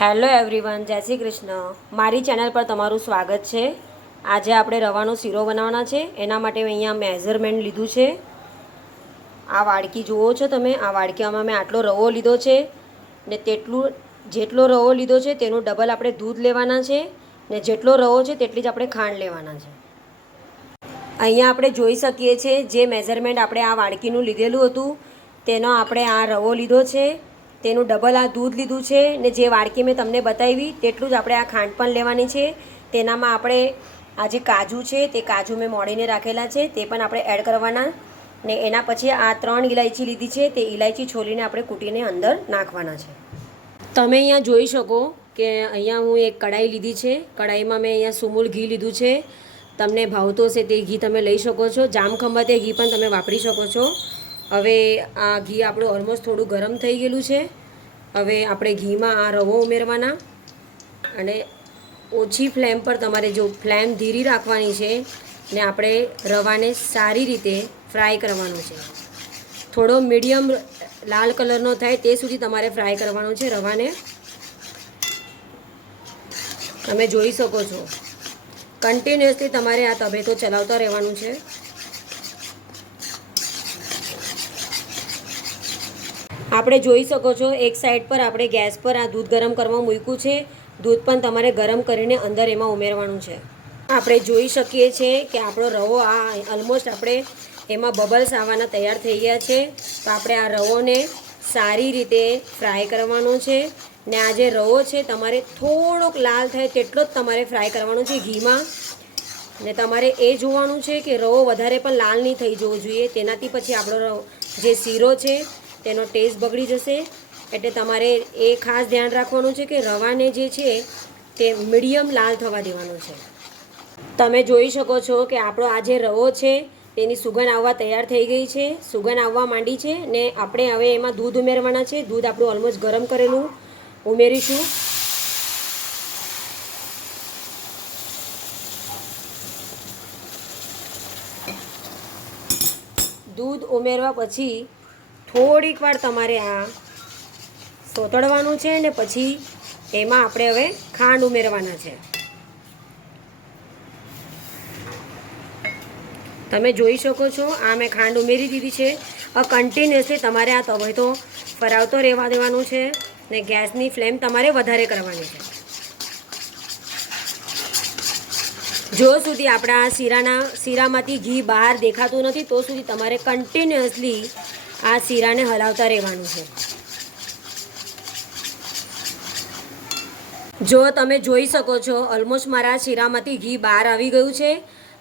Hello everyone, જય શ્રી કૃષ્ણ. મારી channel પર તમારું સ્વાગત છે. આજે આપણે રવાનો શીરો બનાવવાના છે. એના માટે અહીંયા મેઝરમેન્ટ લીધું છે. આ વાડકી જુઓ છો તમે. આ વાડકીમાં મેં આટલો રવો લીધો છે ને જેટલો રવો લીધો છે તેનું ડબલ આપણે દૂધ લેવાના છે ને જેટલો રવો છે તેટલી જ આપણે ખાંડ લેવાના છે. અહીંયા આપણે જોઈ શકીએ છીએ જે મેઝરમેન્ટ આપણે આ વાડકીનું લીધેલું હતું તેનો આપણે આ રવો લીધો છે, તેનું ડબલ આ દૂધ લીધું છે ને જે વાડકી મેં તમને બતાવી તેટલું જ આપણે આ ખાંડ પણ લેવાની છે. તેનામાં આપણે આ જે કાજુ છે તે કાજુ મેં મોડીને રાખેલા છે તે પણ આપણે એડ કરવાના ને એના પછી આ 3 ઇલાયચી લીધી છે તે ઇલાયચી છોલીને આપણે કૂટીને અંદર નાખવાના છે. તમે અહીંયા જોઈ શકો કે અહીંયા હું એક કઢાઈ લીધી છે. કઢાઈમાં મેં અહીંયા સુમૂલ ઘી લીધું છે. તમને ભાવતો હશે તે ઘી તમે લઈ શકો છો. જામખંભાતે ઘી પણ તમે વાપરી શકો છો. હવે આ ઘી આપણું ઓલમોસ્ટ થોડું ગરમ થઈ ગયેલું છે. હવે આપણે ઘીમાં આ રવો ઉમેરવાના અને ઓછી ફ્લેમ પર તમારે જો ફ્લેમ ધીરી રાખવાની છે ને આપણે રવાને સારી રીતે ફ્રાય કરવાનો છે. થોડો મીડિયમ લાલ કલરનો થાય તે સુધી તમારે ફ્રાય કરવાનો છે રવાને. તમે જોઈ શકો છો કન્ટિન્યુઅસલી તમારે આ તબેતો ચલાવતા રહેવાનું છે. આપણે જોઈ શકો છો એક સાઈડ પર આપણે ગેસ પર આ દૂધ ગરમ કરવા મૂક્યું છે. દૂધ પણ તમારે ગરમ કરીને અંદર એમાં ઉમેરવાનું છે. આપણે જોઈ શકીએ છીએ કે આપણો રવો આ ઓલમોસ્ટ આપણે એમાં બબલ્સ આવવાના તૈયાર થઈ ગયા છે. તો આપણે આ રવોને સારી રીતે ફ્રાય કરવાનો છે ને આ જે રવો છે તમારે થોડોક લાલ થાય તેટલો જ તમારે ફ્રાય કરવાનો છે ઘીમાં. ને તમારે એ જોવાનું છે કે રવો વધારે પણ લાલ નહીં થઈ જવો જોઈએ, તેનાથી પછી આપણો જે શીરો છે તેનો ટેસ્ટ બગડી જશે. એટલે તમારે એ ખાસ ધ્યાન રાખવાનું છે કે રવાને જે છે તે મીડિયમ લાલ થવા દેવાનો છે. તમે જોઈ શકો છો કે આપણો આ જે રવો છે તેની સુગંધ આવવા તૈયાર થઈ ગઈ છે, સુગંધ આવવા માંડી છે ને આપણે હવે એમાં દૂધ ઉમેરવાના છે. દૂધ આપણું ઓલમોસ્ટ ગરમ કરેલું ઉમેરીશું. દૂધ ઉમેરવા પછી થોડીક વાર તમારે આ સોતળવાનું છે ને પછી એમાં આપણે હવે ખાંડ ઉમેરવાના છે. તમે જોઈ શકો છો આ મેં ખાંડ ઉમેરી દીધી છે. કન્ટિન્યુઅસલી તમારે આ તવેતો ફરાવતો રહેવા દેવાનું છે ને ગેસની ફ્લેમ તમારે વધારે કરવાની છે. જો સુધી આપણા શીરામાંથી ઘી બહાર દેખાતું નથી તો સુધી તમારે કન્ટિન્યુઅસલી આ શીરાને હલાવતા રહેવાનું છે. જો તમે જોઈ શકો છો ઓલમોસ્ટ મારા શીરામાંથી ઘી બહાર આવી ગયું છે.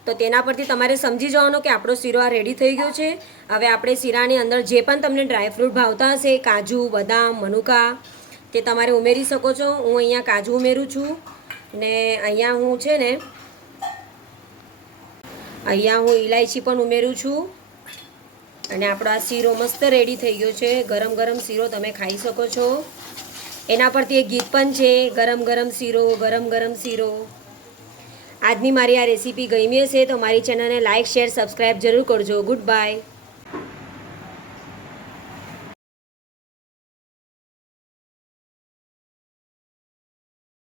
તો તેના પરથી તમારે સમજી જવાનું કે આપણો શીરો આ રેડી થઈ ગયો છે. હવે આપણે શીરાની અંદર જે પણ તમને ડ્રાયફ્રૂટ ભાવતા હશે, કાજુ, બદામ, મનુકા, તે તમારે ઉમેરી શકો છો. હું અહીંયા કાજુ ઉમેરું છું ને અહીંયા હું ઇલાયચી પણ ઉમેરું છું. અને આપણો આ શીરો મસ્ત રેડી થઈ ગયો છે. ગરમ ગરમ શીરો તમે ખાઈ શકો છો. એના પરથી એક ગીત પણ છે, ગરમ ગરમ શીરો, ગરમ ગરમ શીરો. આજની મારી આ રેસીપી ગમી હશે તો મારી ચેનલને લાઇક, શેર, સબસ્ક્રાઈબ જરૂર કરજો. Good bye.